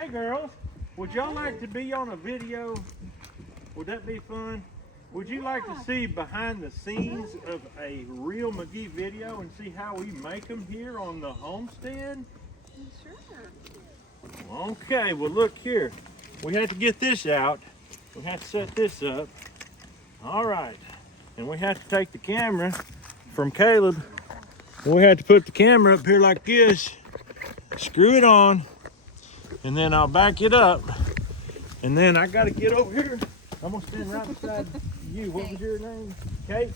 Hey girls, would y'all like to be on a video? Would that be fun? Would you like to see behind the scenes of a real McGee video and see how we make them here on the homestead? Sure. Okay, well look here. We had to get this out. We had to set this up. All right, and we had to take the camera from Caleb. And we had to put the camera up here like this, screw it on, and then I'll back it up. And then I gotta get over here. I'm gonna stand right beside you. What was your name? Kate?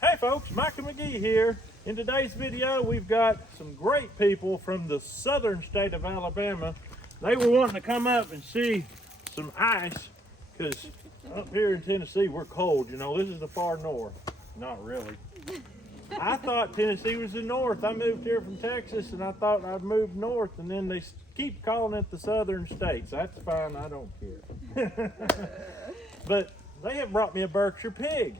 Hey folks, Michael McGee here. In today's video, we've got some great people from the southern state of Alabama. They were wanting to come up and see some ice, because up here in Tennessee, we're cold. You know, this is the far north. Not really. I thought Tennessee was the north. I moved here from Texas, and I thought I'd move north, and then they keep calling it the southern states. That's fine. I don't care. But they have brought me a Berkshire pig.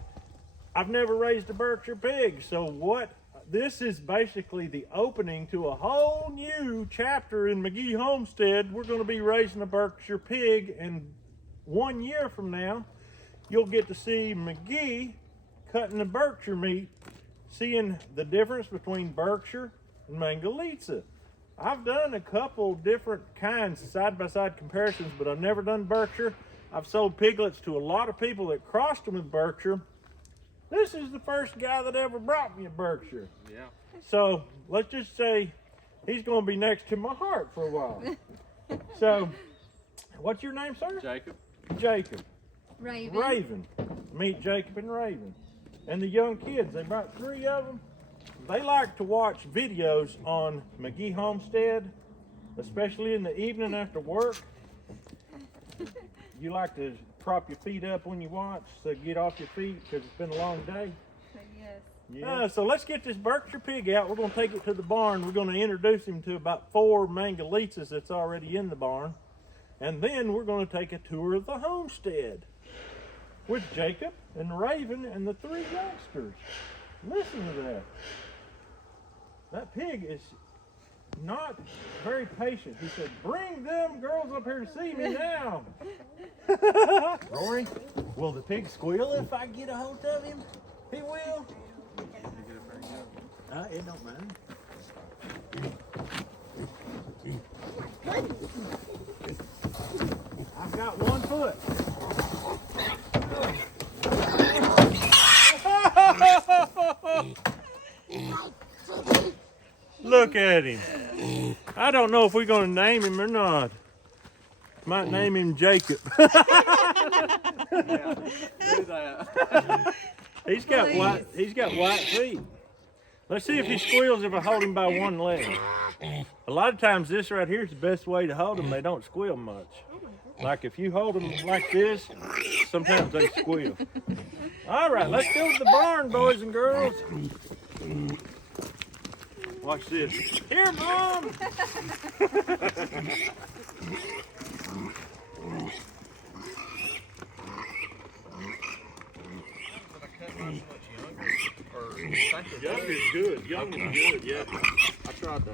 I've never raised a Berkshire pig, so this is basically the opening to a whole new chapter in McGee Homestead. We're going to be raising a Berkshire pig, and 1 year from now, you'll get to see McGee cutting the Berkshire meat, seeing the difference between Berkshire and Mangalitsa. I've done a couple different kinds, side-by-side comparisons, but I've never done Berkshire. I've sold piglets to a lot of people that crossed them with Berkshire. This is the first guy that ever brought me a Berkshire. Yeah. So let's just say he's going to be next to my heart for a while. So, what's your name, sir? Jacob. Jacob. Raven. Raven. Meet Jacob and Raven. And the young kids, they brought 3 of them. They like to watch videos on McGee Homestead, especially in the evening after work. You like to prop your feet up when you watch, so get off your feet because it's been a long day. Yes. Yeah. So let's get this Berkshire pig out. We're going to take it to the barn. We're going to introduce him to about 4 Mangalitses that's already in the barn. And then we're going to take a tour of the homestead with Jacob and Raven and the 3 youngsters. Listen to that. That pig is not very patient. He said, "Bring them girls up here to see me now." Rory, will the pig squeal if I get a hold of him? He will. It don't matter. I've got 1 foot. Look at him. I don't know if we're going to name him or not. Might name him Jacob. Yeah, do that. He's got white feet. Let's see if he squeals if I hold him by 1 leg. A lot of times this right here is the best way to hold them. They don't squeal much. Like if you hold them like this, sometimes they squeal. All right, let's go to the barn, boys and girls. Watch this. Here, Mom! Young is good. Young is good, yeah. We tried to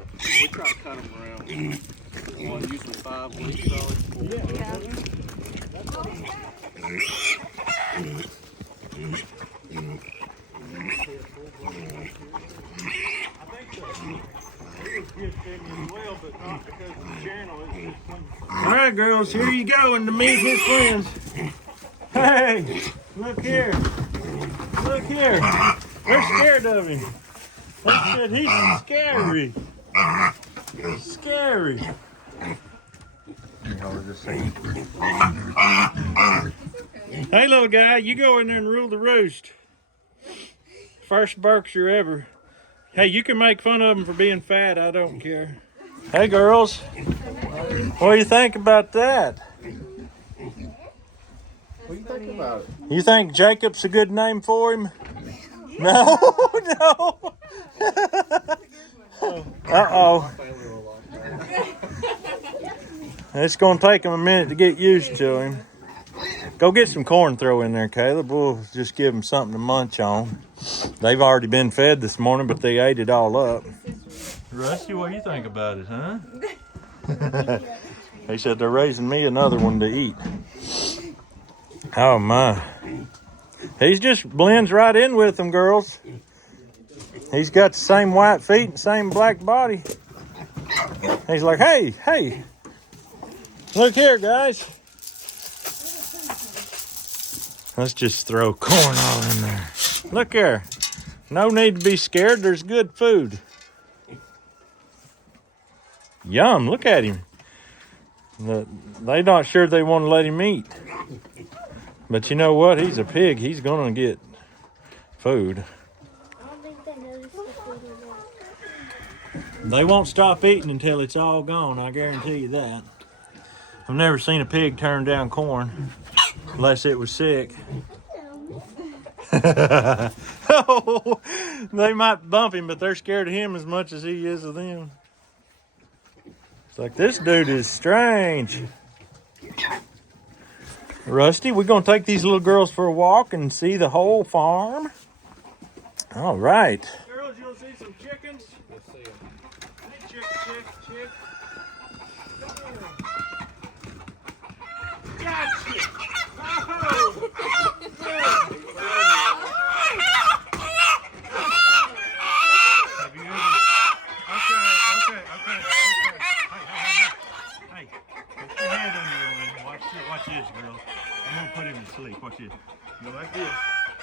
cut them around. Usually 5 weeks, probably. Yeah. All right, girls, here you go, and to meet his friends. Hey, look here. Look here. They're scared of him. They said he's scary. Scary. Hey, little guy, you go in there and rule the roost. First Berkshire ever. Hey, you can make fun of them for being fat. I don't care. Hey, girls. What do you think about that? What do you think about it? You think Jacob's a good name for him? No, no. Uh-oh. It's going to take him a minute to get used to him. Go get some corn, throw in there, Caleb. We'll just give them something to munch on. They've already been fed this morning, but they ate it all up. Rusty, what do you think about it, huh? He said they're raising me another one to eat. Oh my. He's just blends right in with them, girls. He's got the same white feet and same black body. He's like, hey, hey, look here, guys. Let's just throw corn all in there. Look here. No need to be scared. There's good food. Yum, look at him. They're not sure they want to let him eat. But you know what? He's a pig. He's going to get food. I don't think they noticed the food in there. They won't stop eating until it's all gone. I guarantee you that. I've never seen a pig turn down corn unless it was sick. Oh, they might bump him, but they're scared of him as much as he is of them. It's like, this dude is strange. Rusty, we're going to take these little girls for a walk and see the whole farm. All right. Girls, you'll see some chickens. Let's see them. Hey, chick. Gotcha. Oh, have you ever... Okay. Hey, put your hand under your wing. Watch this, girl. I'm gonna put him to sleep. Watch this. Go like this.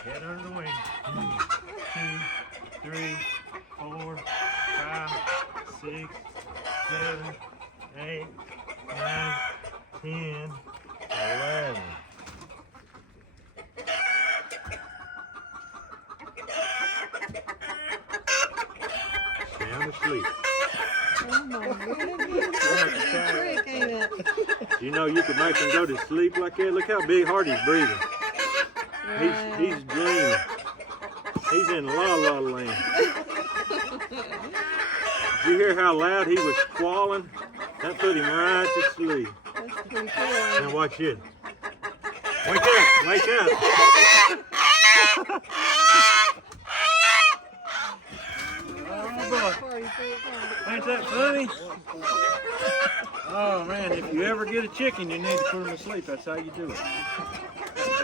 Head under the wing. 1, 2, 3, 4, 5, 6, 7, 8, 9, 10, 11. Sound asleep. Oh my goodness. Trick, ain't it? You know you can make him go to sleep like that. Look how big heart he's breathing. Right. He's dreaming. He's in la la land. Did you hear how loud he was squalling? That put him right to sleep. That's pretty cool. Now watch it. Wake up! Wake up! Oh boy. Party food, huh? Ain't that funny? Oh man, if you ever get a chicken, you need to put them to sleep. That's how you do it.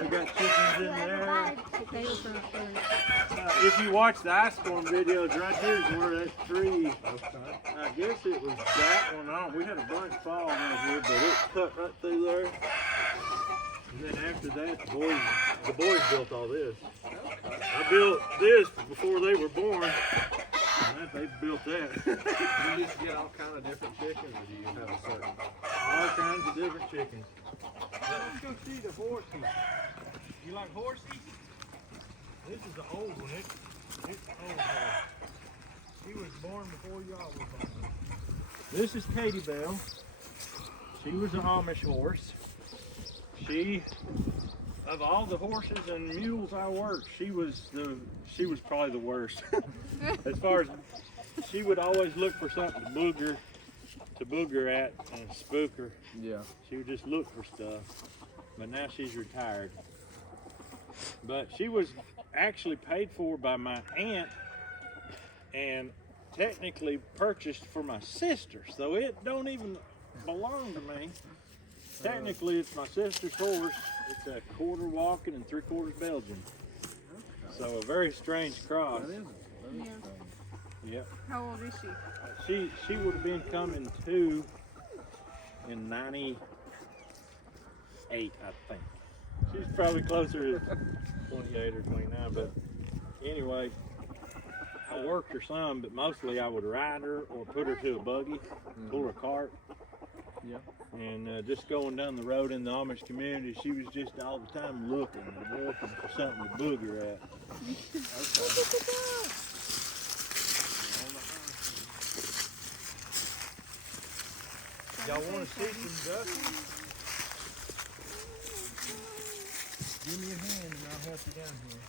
We got chickens in there. They were pretty funny. If you watch the ice storm videos, right here's where that tree, I guess it was that one on. We had a bunch fall right here, but it cut right through there. And then after that, the boys built all this. I built this before they were born. And they built that. You used to get all kind of different chickens, or do you have a certain? All kinds of different chickens. Let's go see the horses. You like horses? This is the old one. It's the old horse. She was born before y'all were born. This is Katie Bell. She was an Amish horse. She, of all the horses and mules I worked, she was probably the worst. As far as, she would always look for something to booger at and spook her. Yeah. She would just look for stuff. But now she's retired. But she was actually paid for by my aunt and technically purchased for my sister. So it don't even belong to me. Technically it's my sister's horse. It's a quarter walking and 3/4 Belgian. So a very strange cross. That is Yeah. Yep. How old is she? She would have been coming to in 98, I think. She's probably closer to 28 or 29, but anyway, I worked her some, but mostly I would ride her or put her to a buggy, pull her cart. Yeah. And just going down the road in the Amish community, she was just all the time looking for something to booger at. Y'all want to see some ducks? Give me a hand and I'll help you down here.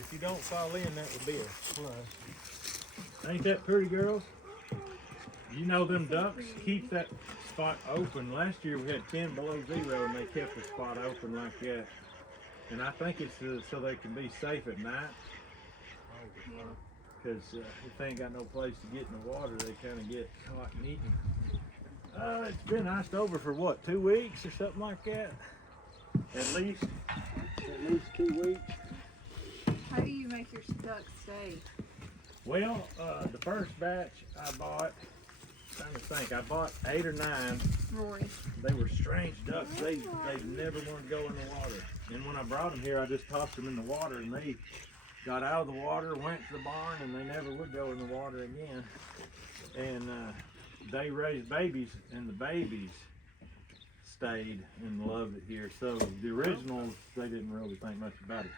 If you don't fall in, that would be a plus. Ain't that pretty, girls? You know them ducks keep that spot open. Last year we had 10 below zero and they kept the spot open like that. And I think it's so they can be safe at night. Because if they ain't got no place to get in the water, they kind of get caught and eaten. It's been iced over for what, 2 weeks or something like that? At least 2 weeks. How do you make your ducks stay? Well, the first batch I bought, trying to think, I bought 8 or 9. Rory. They were strange ducks. They never wanted to go in the water. And when I brought them here, I just tossed them in the water, and they got out of the water, went to the barn, and they never would go in the water again. And they raised babies, and the babies stayed and loved it here. So the originals, they didn't really think much about it.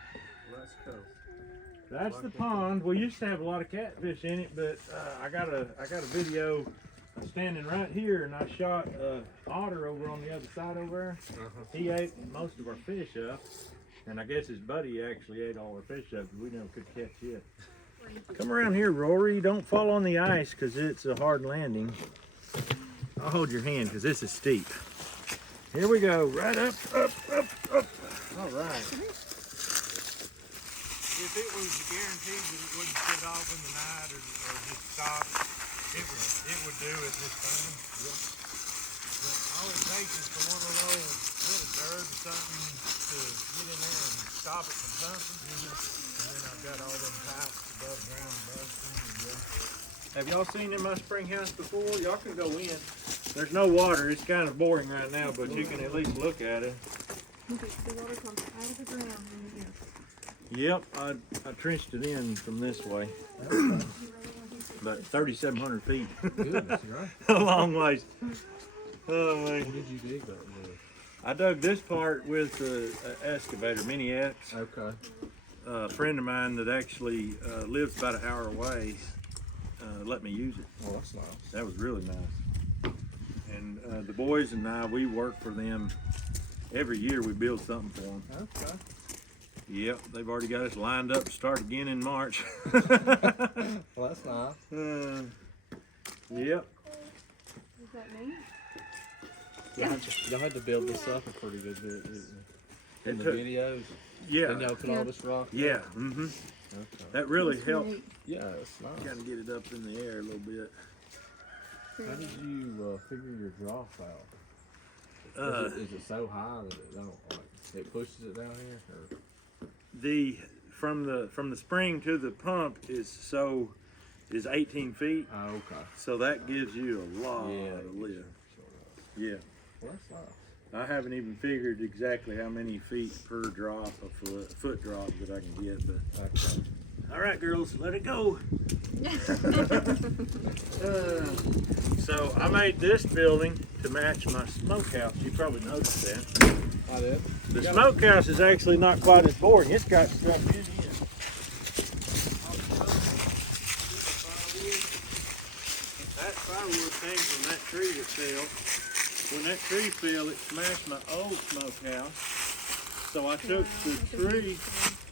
Let's go. That's the pond. We used to have a lot of catfish in it, but I got a video standing right here, and I shot otter over on the other side over there. He ate most of our fish up, and I guess his buddy actually ate all our fish up because we never could catch it. Come around here, Rory. Don't fall on the ice because it's a hard landing. I'll hold your hand because this is steep. Here we go. Right up, up, up, up. All right. If it was guaranteed that it wouldn't sit off in the night or just stop, it would do it this time. Yeah. But all it takes is for one of those little dirt or something to get in there and stop it from pumping. And then I've got all them pipes above ground busting. Yeah. Have y'all seen in my spring house before? Y'all can go in. There's no water. It's kind of boring right now, but you can at least look at it. Okay, the water comes out of the ground in here. Yep, I trenched it in from this way. About 3,700 feet. Goodness, right? A long ways. Oh man. What did you dig that with? I dug this part with the excavator, Mini X. Okay. A friend of mine that actually lives about an hour away let me use it. Oh, that's nice. That was really nice. And the boys and I, we work for them. Every year we build something for them. Okay. Yep, they've already got us lined up to start again in March. Well, that's nice. Yep. Is that me? Y'all had to build this up a pretty good bit, didn't you? In the took- videos? Yeah. Didn't y'all put all this rock? Yeah. Mm-hmm. Okay. That really It's helped. neat. Yeah, it's nice. Kind of get it up in the air a little bit. How did you figure your drop out? Is it so high that it don't like it pushes it down here? Or? From the spring to the pump is 18 feet. Oh, okay. So that gives you a lot of lift. Yeah. Well, that's nice. I haven't even figured exactly how many feet per drop, a foot drop that I can get, but Okay. all right, girls, let it go. So I made this building to match my smokehouse. You probably noticed that. I did. The smokehouse is actually not quite as boring. It's got stuff in here. That firewood came from that tree that fell. When that tree fell, it smashed my old smokehouse. So I took the tree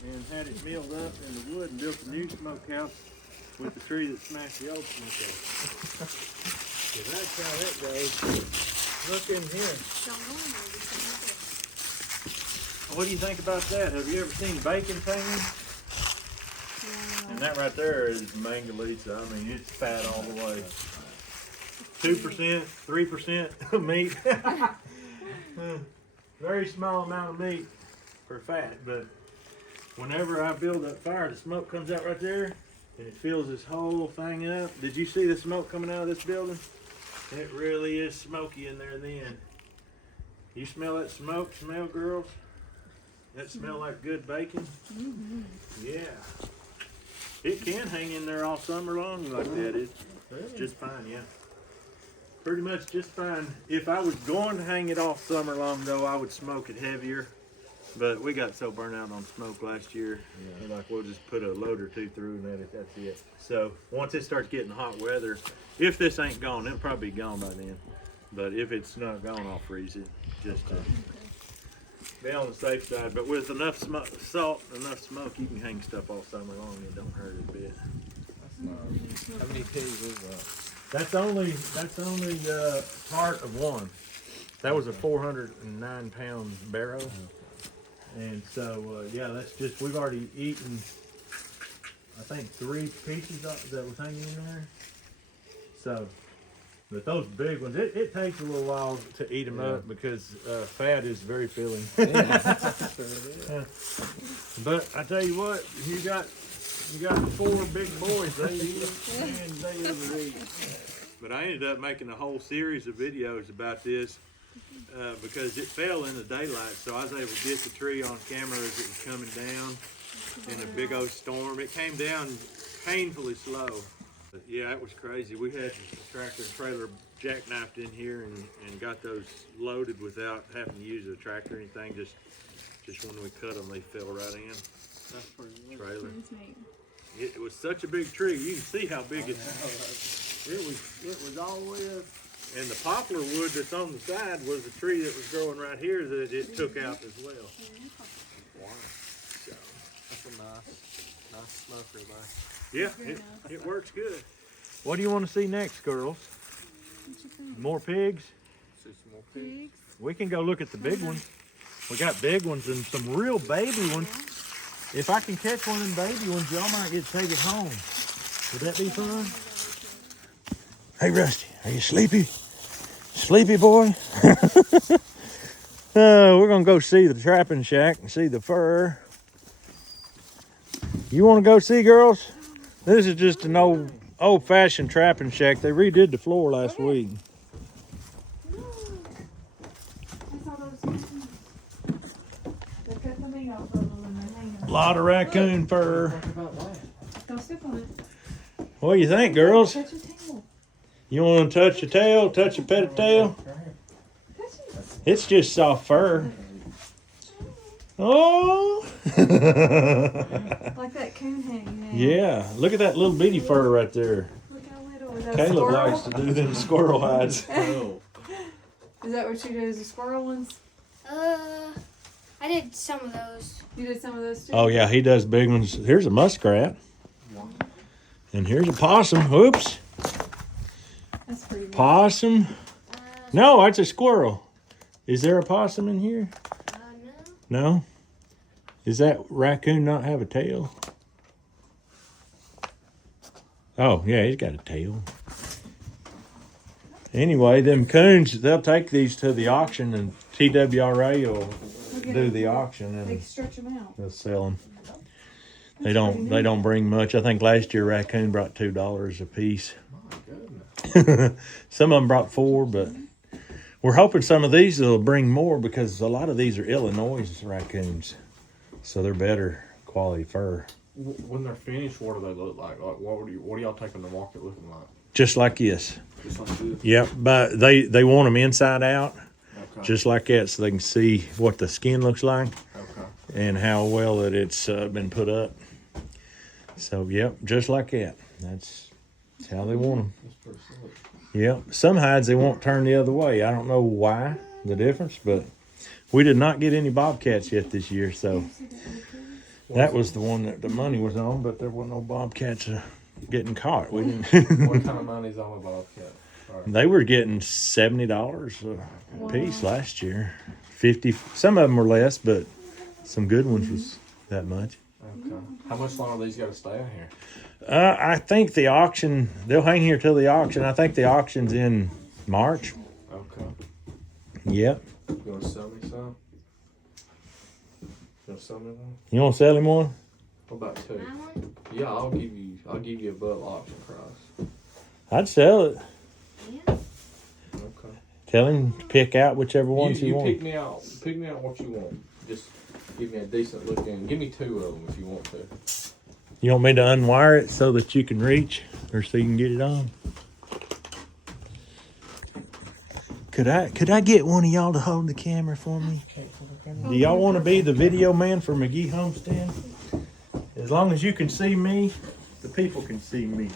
and had it milled up in the wood and built a new smokehouse with the tree that smashed the old smokehouse. So that's how that goes. Look in here. What do you think about that? Have you ever seen bacon hanging? And that right there is mangalitsa. I mean, it's fat all the way. 2%, 3% meat. Very small amount of meat for fat, but whenever I build that fire, the smoke comes out right there and it fills this whole thing up. Did you see the smoke coming out of this building? It really is smoky in there then. You smell that smoke smell, girls? That smell like good bacon? Mm-hmm. Yeah. It can hang in there all summer long like that. It's just fine, yeah. Pretty much just fine. If I was going to hang it off summer long though, I would smoke it heavier. But we got so burnt out on smoke last year, and like we'll just put a load or two through and that's it. So once it starts getting hot weather, if this ain't gone, it'll probably be gone by then. But if it's not gone, I'll freeze it just to be on the safe side. But with enough salt, enough smoke, you can hang stuff all summer long and it don't hurt a bit. That's nice. How many pigs is that? That's only part of one. That was a 409 pound barrel. And so, yeah, that's just, we've already eaten, I think 3 pieces that was hanging in there. So, But those big ones, it takes a little while to eat them up because fat is very filling. But I tell you what, you got 4 big boys. They eat and they overeat. But I ended up making a whole series of videos about this because it fell in the daylight, so I was able to get the tree on camera as it was coming down in a big old storm. It came down painfully slow. But yeah, it was crazy. We had the tractor and trailer jackknifed in here and got those loaded without having to use a tractor or anything. Just when we cut them, they fell right in. That's pretty neat. Trailer. That's neat. It was such a big tree. You can see how big it was all the way up. And the poplar wood that's on the side was a tree that was growing right here that it took out as well. Wow. So, That's a nice smoker there. yeah, it works good. What do you want to see next, girls? More pigs? See some more pigs. Pigs. We can go look at the big ones. We got big ones and some real baby ones. If I can catch one of them baby ones, y'all might get to take it home. Would that be fun? Hey, Rusty, are you sleepy? Sleepy, boy? We're going to go see the trapping shack and see the fur. You want to go see, girls? This is just an old-fashioned trapping shack. They redid the floor last week. A lot of raccoon fur. Don't step on it. What do you think, girls? Touch your tail. You want to touch your tail? Touch your pet tail? Touch it. It's just soft fur. Oh! Like that coon hanging out. Yeah, look at that little bitty fur right there. Look how little. Is that a Caleb squirrel? likes to do them squirrel hides. Oh. Is that what you do? Is the squirrel ones? I did some of those. You did some of those too? Oh yeah, he does big ones. Here's a muskrat. And here's a possum. Oops. That's pretty neat. Possum. No, that's a squirrel. Is there a possum in here? No. No? Does that raccoon not have a tail? Oh, yeah, he's got a tail. Anyway, them coons, they'll take these to the auction and TWRA will Look at do them. the auction They and stretch them out. they'll sell them. That's pretty They neat. don't bring much. I think last year raccoon brought $2 a piece. My goodness. Some of them brought 4, but we're hoping some of these will bring more because a lot of these are Illinois raccoons. So they're better quality fur. When they're finished, what do they look like? Like, what do y'all take them to market looking like? Just like this. Just like this? Yep, but they want them inside out, Okay. just like that, so they can see what the skin looks like Okay. and how well that it's been put up. So, yep, just like that. That's how they want them. That's pretty slick. Yep, some hides they won't turn the other way. I don't know why, the difference, but we did not get any bobcats yet this year, so that was the one that the money was on, but there wasn't no bobcats getting caught. We didn't. What kind of money's on a bobcat? Sorry. They were getting $70 a piece last year. 50. Some of them were less, but some good ones was that much. Okay. How much longer these got to stay in here? I think the auction, they'll hang here till the auction. I think the auction's in March. Okay. Yep. You want to sell me some? You want to sell me one? You want to sell him one? What about 2? My one? Yeah, I'll give you above auction price. I'd sell it. Yeah. Okay. Tell him to pick out whichever ones he you wants. pick me out what you want. Just give me a decent looking. Give me 2 of them if you want to. You want me to unwire it so that you can reach or so you can get it on? Could I get one of y'all to hold the camera for me? Do y'all want to be the video man for McGee Homestead? As long as you can see me, the people can see me.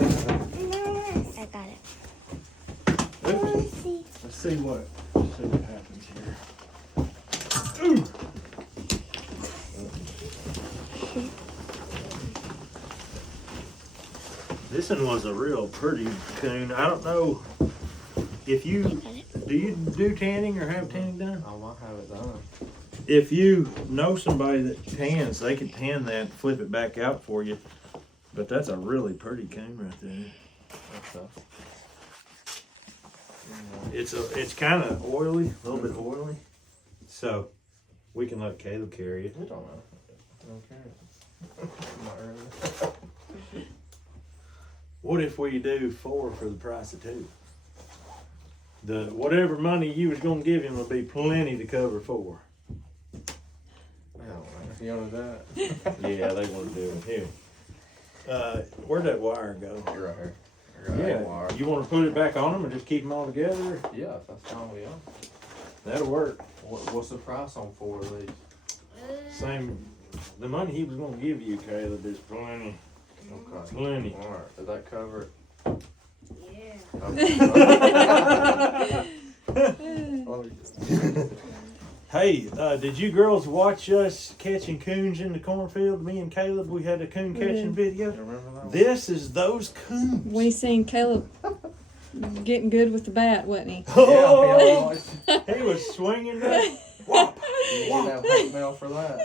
I got it. Let's see what happens here. Ooh. This one was a real pretty coon. I don't know if you do tanning or have tanning done? I might have it done. If you know somebody that tans, they can tan that and flip it back out for you. But that's a really pretty coon right there. Okay. It's kind of oily, a little bit oily. So we can let Caleb carry it. We don't know. Okay. Not really. What if we do 4 for the price of 2? The whatever money you was gonna give him will be plenty to cover 4. I don't know. You know that? Yeah, they want to do it here. Where'd that wire go? You're right here. I got Yeah, a wire. you want to put it back on them and just keep them all together? Yeah, that's fine we are. That'll work. What's the price on 4 of these? Same. The money he was gonna give you, Caleb, is plenty. Okay. Plenty. Alright, did that cover it? Yeah. Hey, did you girls watch us catching coons in the cornfield? Me and Caleb, we had a coon catching video. You remember that? This is those coons. We seen Caleb getting good with the bat, wasn't he? Oh, he was swinging that. Whop, You whop. have hate mail for that.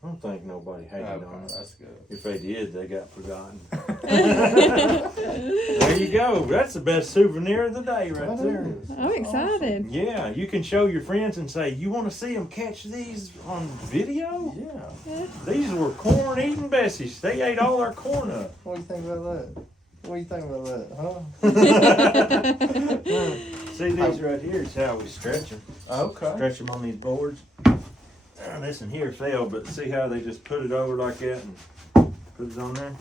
I don't think nobody hated Okay, on us. that's good. If they did, they got forgotten. There you go. That's the best souvenir of the day right there. I'm excited. Yeah, you can show your friends and say, you want to see them catch these on video? Yeah. These were corn-eating Bessies. They ate all our corn up. What do you think about that? What do you think about that, huh? See, these right here is how we stretch them. Okay. Stretch them on these boards. This in here fell, but see how they just put it over like that and put it on there?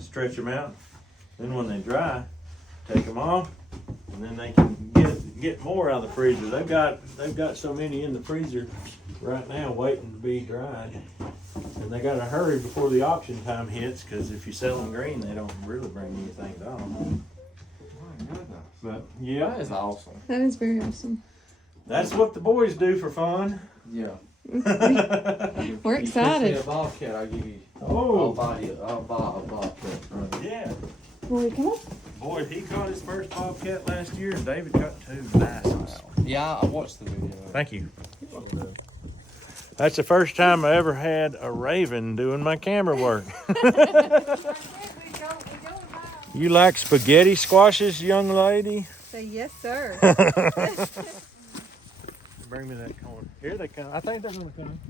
Stretch them out. Then when they dry, take them off, and then they can get more out of the freezer. They've got so many in the freezer right now waiting to be dried, and they got to hurry before the auction time hits, because if you sell them green, they don't really bring anything at all. My goodness. But yeah, That is awesome. That is very awesome. that's what the boys do for fun. Yeah. We're You catch me excited. a bobcat, I'll give you. I'll Oh, buy a bobcat. Right. yeah. Boy, come on. Boy, he caught his first bobcat last year, and David caught 2 nice ones. Yeah, I watched the video. Thank you. That's the first time I ever had a raven doing my camera work. You like spaghetti squashes, young lady? Say yes, sir. Bring me that corn. Here they come. I think they're gonna come.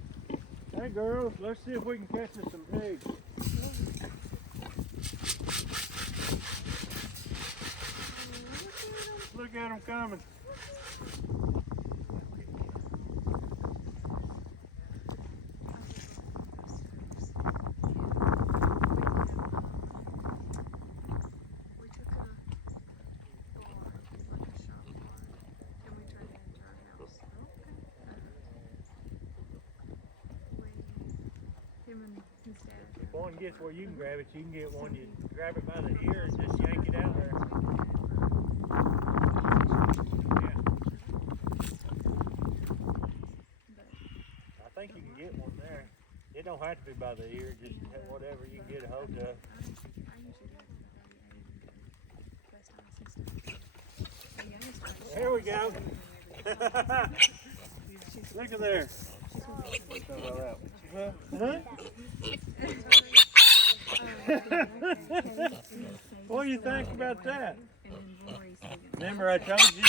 Hey girls, let's see if we can catch us some pigs. Look at them coming. If one gets where you can grab it, you can get one. You grab it by the ear and just yank it out there. Yeah. I think you can get one there. It don't have to be by the ear, just whatever you can get a hold of. Here we go. Look at there. Huh? What do you think about that? Remember I told you?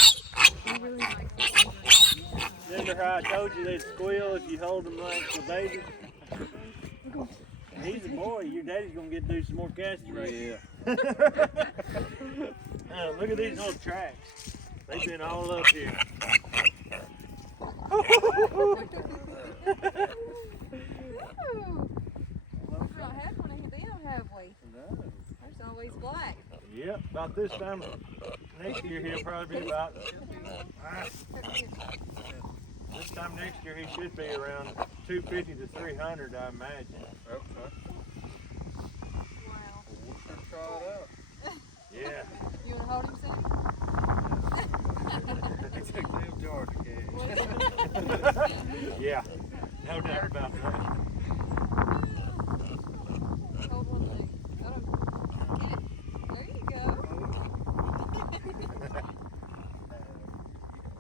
Remember how I told you they'd squeal if you hold them like the baby? He's a boy. Your daddy's gonna get to do some more casting right here. Look at these little tracks. They've been all up here. There's always black. Yep, about this time next year he'll probably be about. This time next year he should be around 250 to 300, I imagine. Okay. Wow. We'll sure try it out. Yeah. You want to hold him, Sam? It's a damn Georgia kid. Yeah, no doubt about that. Hold one leg. Get it. There you go.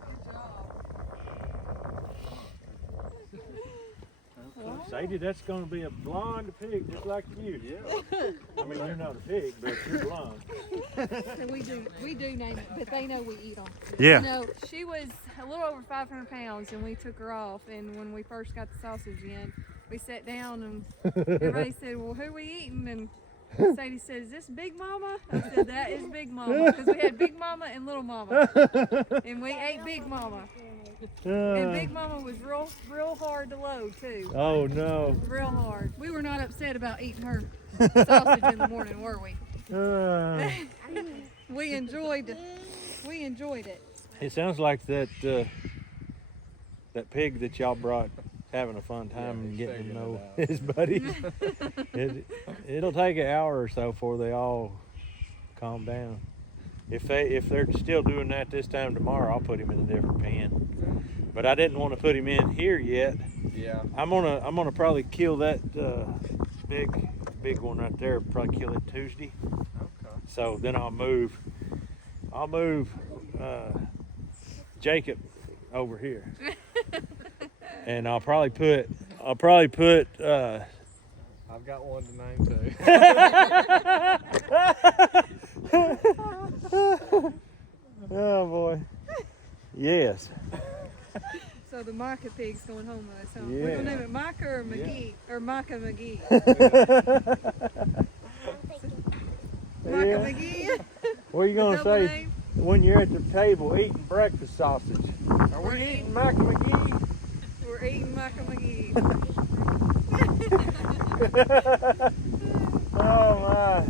Good job. Sadie, that's going to be a blonde pig just like you. Yeah. I mean, you're not a pig, but you're blonde. So we do name it, but they know we eat them. Yeah. You know, she was a little over 500 pounds, and we took her off. And when we first got the sausage in, we sat down, and everybody said, "Well, who are we eating?" And Sadie said, "Is this Big Mama?" I said, "That is Big Mama," because we had Big Mama and Little Mama, and we ate Big Mama. And Big Mama was real hard to load too. Oh no. Real hard. We were not upset about eating her sausage in the morning, were we? We enjoyed it. It sounds like that that pig that y'all brought having a fun time and getting to know his buddies. It'll take an hour or so before they all calm down. If they're still doing that this time tomorrow, I'll put him in a different pen. But I didn't want to put him in here yet. Yeah. I'm gonna probably kill that big one right there. Probably kill it Tuesday. Okay. So then I'll move Jacob over here, and I'll probably put. I've got one to name too. Oh boy. Yes. So the Micah pig's going home with us, huh? Yeah. We're gonna name it Micah or McGee, or Micah McGee. Micah Yeah. McGee. What are you gonna Double say name. when you're at the table eating breakfast sausage? Are we eating Micah McGee? We're eating Micah McGee. Oh my.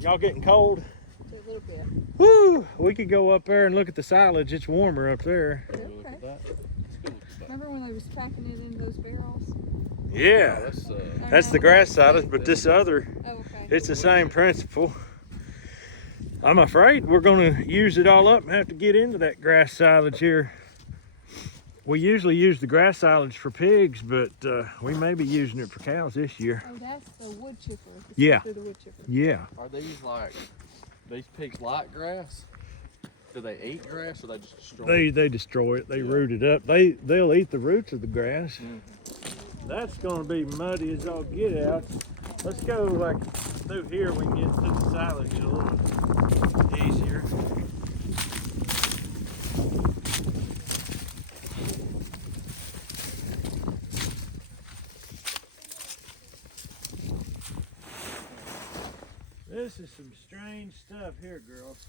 Y'all getting cold? Just a little bit. Woo! We could go up there and look at the silage. It's warmer up there. Look at that. Let's go look at that. Remember when they was packing it in those barrels? Yeah. That's the grass silage, but this other, Oh, okay. it's the same principle. I'm afraid we're gonna use it all up and have to get into that grass silage here. We usually use the grass silage for pigs, but we may be using it for cows this year. Oh, that's the wood chipper. It's Yeah. through the wood chipper. Yeah. Are these pigs like grass? Do they eat grass or they just destroy it? They destroy it. They root it up. They'll eat the roots of the grass. That's gonna be muddy as all get out. Let's go like through here. We can get to the silage a little easier. This is some strange stuff here, girls.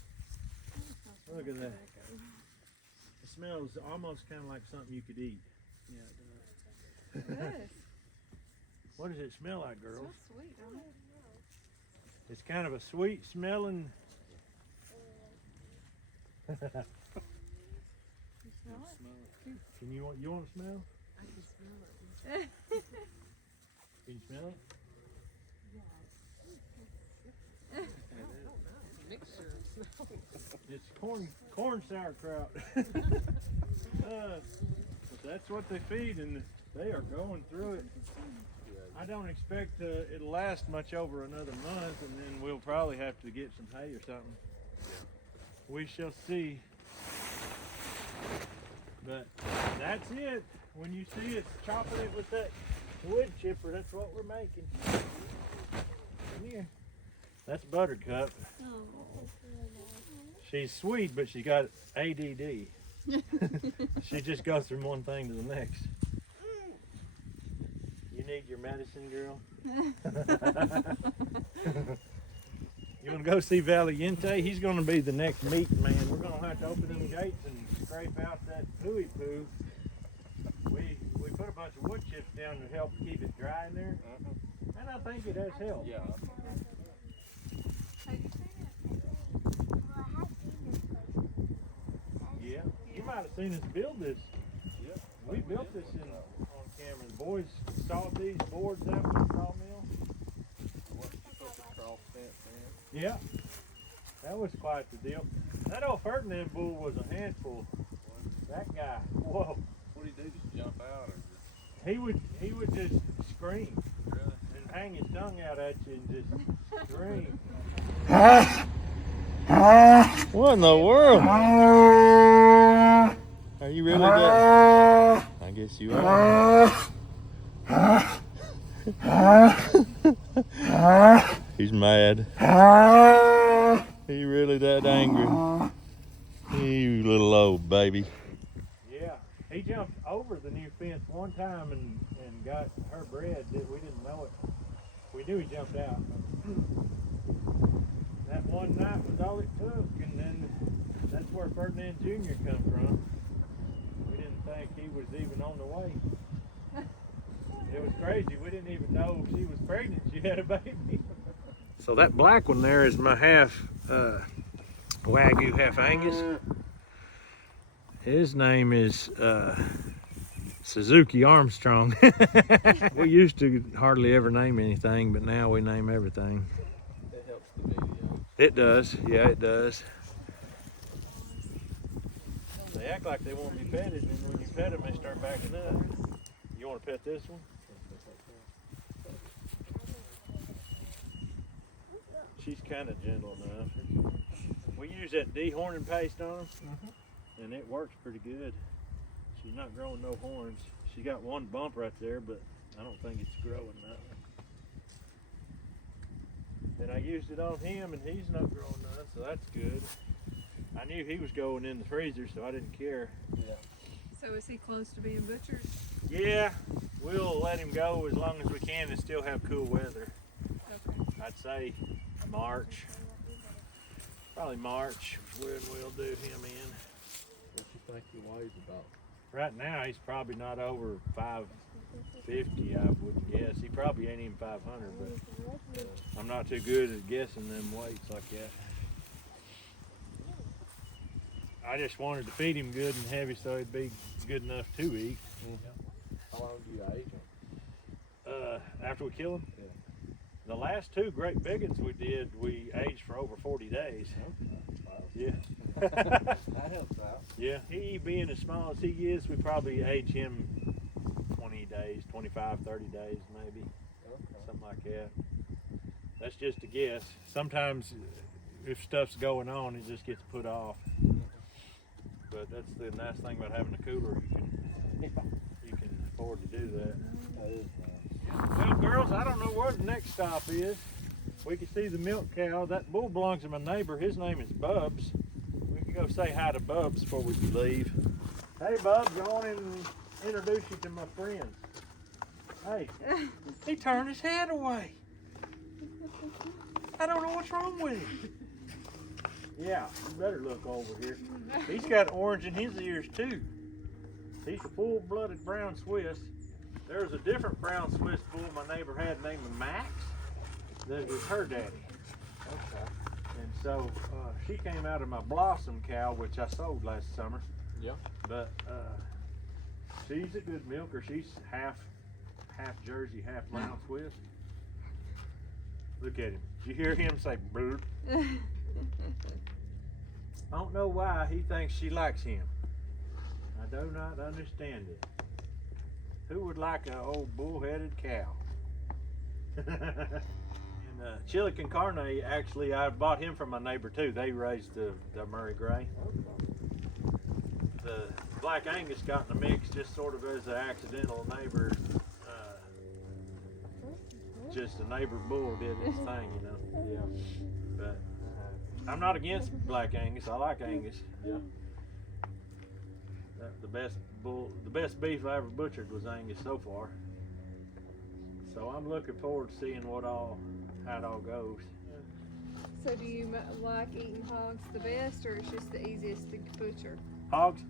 Look at that. It smells almost kind of like something you could eat. It does. What does it smell like, girls? That's sweet, don't it? It's kind of a sweet smelling. You smell it? Can you want to smell? I can smell it. Can you smell it? Mixture. It's corn sauerkraut. But that's what they feed, and they are going through it. I don't expect it'll last much over another month, and then we'll probably have to get some hay or something. We shall see. But that's it. When you see it chopping it with that wood chipper, that's what we're making. Come here. That's Buttercup. She's sweet, but she got ADD. She just goes from one thing to the next. You need your medicine, girl? You want to go see Valiente? He's going to be the next meat man. We're going to have to open them gates and scrape out that pooey poo. We put a bunch of wood chips down to help keep it dry in there. And I think it has helped. Yeah. Yeah. You might have seen us build this. Yep. We built this on camera. The boys sawed these boards out with the sawmill. Yeah. That was quite the deal. That old Ferdinand bull was a handful. That guy, whoa. What do you do? Just jump out or just... He would just scream Really? and hang his tongue out at you and just scream. What in the world? Are you really good? I guess you are. He's mad. He really that angry. You little old baby. Yeah, he jumped over the new fence one time and got her bred. We didn't know it. We knew he jumped out. That one night was all it took, and then that's where Ferdinand Jr. come from. We didn't think he was even on the way. It was crazy. We didn't even know she was pregnant. She had a baby. So that black one there is my half Wagyu, half Angus. His name is Suzuki Armstrong. We used to hardly ever name anything, but now we name everything. It helps the video. It does, yeah, it does. They act like they want to be petted, and when you pet them, they start backing up. You want to pet this one? She's kind of gentle enough. We use that dehorning paste on them, and it works pretty good. She's not growing no horns. She got one bump right there, but I don't think it's growing nothing. And I used it on him, and he's not growing none, so that's good. I knew he was going in the freezer, so I didn't care. Yeah. So is he close to being butchered? Yeah, we'll let him go as long as we can and still have cool weather. Okay. I'd say March, probably March when we'll do him in. What you think he weighs about? Right now he's probably not over 550, I would guess. He probably ain't even 500, but I'm not too good at guessing them weights like that. I just wanted to feed him good and heavy so he'd be good enough to eat. How long do you age him? After we kill him? Yeah. The last two great big ones we did, we aged for over 40 days. Yeah. That helps out. Yeah, he being as small as he is, we probably age him 20 days, 25, 30 days maybe. Okay. Something like that. That's just a guess. Sometimes if stuff's going on, it just gets put off. But that's the nice thing about having a cooler. You can afford to do that. That is nice. Well, girls, I don't know where the next stop is. We can see the milk cow. That bull belongs to my neighbor. His name is Bubs. We can go say hi to Bubs before we leave. Hey, Bubs, I want to introduce you to my friends. Hey, he turned his head away. I don't know what's wrong with him. Yeah, you better look over here. He's got orange in his ears too. He's a full-blooded brown Swiss. There's a different brown Swiss bull my neighbor had named Max. That was her daddy. Okay. And so she came out of my Blossom cow, which I sold last summer. Yeah. But she's a good milker. She's half Jersey, half brown Swiss. Look at him. Did you hear him say "brr"? I don't know why he thinks she likes him. I do not understand it. Who would like an old bull-headed cow? And Chili Con Carne, actually, I bought him from my neighbor too. They raised the Murray Grey. The Black Angus got in the mix just sort of as an accidental neighbor. Just a neighbor bull did his thing, you know. Yeah. But I'm not against Black Angus. I like Angus. Yeah. The best beef I ever butchered was Angus so far. So I'm looking forward to seeing how it all goes. So do you like eating hogs the best, or it's just the easiest to butcher? Hogs?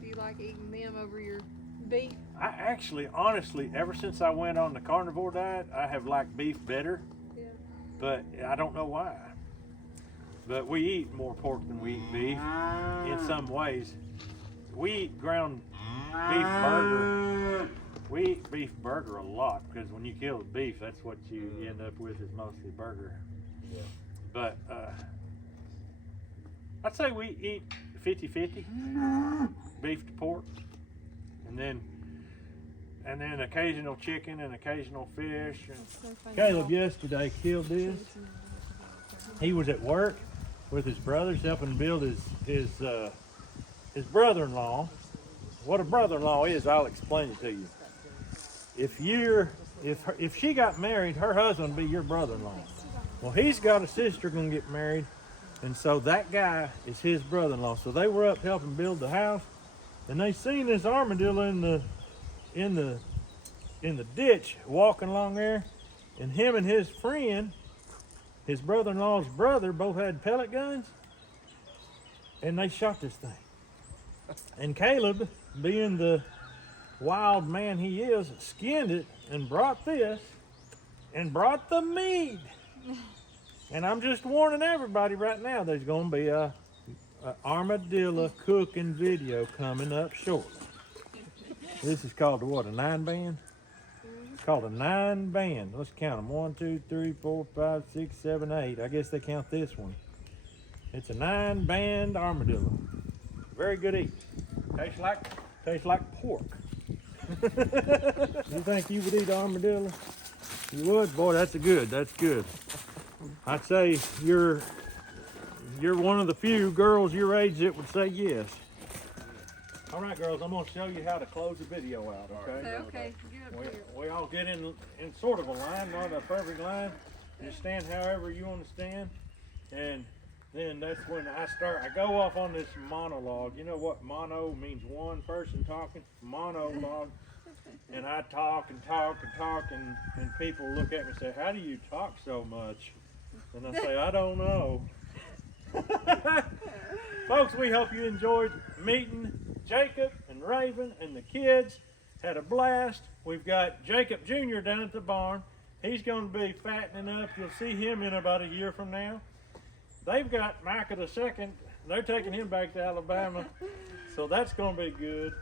Do you like eating them over your beef? I actually, honestly, ever since I went on the carnivore diet, I have liked beef better. Yeah. But I don't know why. But we eat more pork than we eat beef in some ways. We eat ground beef burger. We eat beef burger a lot because when you kill the beef, that's what you end up with is mostly burger. Yeah. But I'd say we eat 50-50 beef to pork, and then occasional chicken and occasional fish. And Caleb yesterday killed this. He was at work with his brothers helping build his brother-in-law. What a brother-in-law is, I'll explain it to you. If you're if she got married, her husband would be your brother-in-law. Well, he's got a sister gonna get married, and so that guy is his brother-in-law. So they were up helping build the house, and they seen this armadillo in the ditch walking along there, and him and his friend, his brother-in-law's brother, both had pellet guns, and they shot this thing. And Caleb, being the wild man he is, skinned it and brought this and brought the meat. And I'm just warning everybody right now, there's going to be a armadillo cooking video coming up shortly. This is called what, a 9-band? It's called a 9-band. Let's count them. 1, 2, 3, 4, 5, 6, 7, 8. I guess they count this one. It's a 9-band armadillo. Very good eat. Tastes like pork. You think you would eat armadillo? You would? Boy, that's good. I'd say you're one of the few girls your age that would say yes. All right, girls, I'm going to show you how to close the video out, okay? Okay, get up here. We all get in sort of a line, not a perfect line. Just stand however you want to stand. And then that's when I go off on this monologue. You know what mono means? One person talking. Monologue. And I talk and talk and talk, and people look at me and say, how do you talk so much? And I say, I don't know. Folks, we hope you enjoyed meeting Jacob and Raven and the kids. Had a blast. We've got Jacob Jr. down at the barn. He's going to be fattening up. You'll see him in about a year from now. They've got Micah II. They're taking him back to Alabama. So that's going to be good.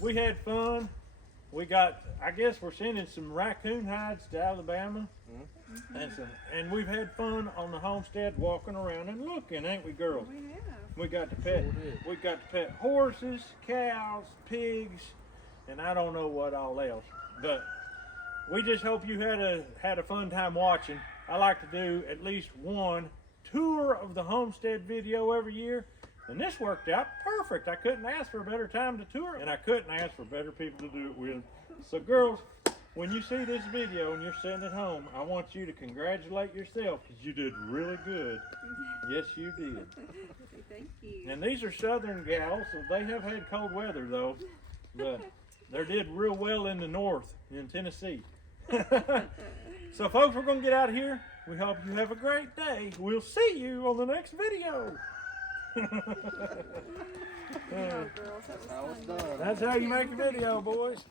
We had fun. I guess we're sending some raccoon hides to Alabama. And we've had fun on the homestead walking around and looking, ain't we, girls? We have. We got to pet horses, cows, pigs, and I don't know what all else. But we just hope you had a fun time watching. I like to do at least one tour of the homestead video every year, and this worked out perfect. I couldn't ask for a better time to tour, and I couldn't ask for better people to do it with. So girls, when you see this video and you're sitting at home, I want you to congratulate yourself because you did really good. Yes, you did. Thank you. And these are southern gals, so they have had cold weather though, but they did real well in the north, in Tennessee. So folks, we're going to get out of here. We hope you have a great day. We'll see you on the next video. Girls, that was fun. That's how you make a video, boys.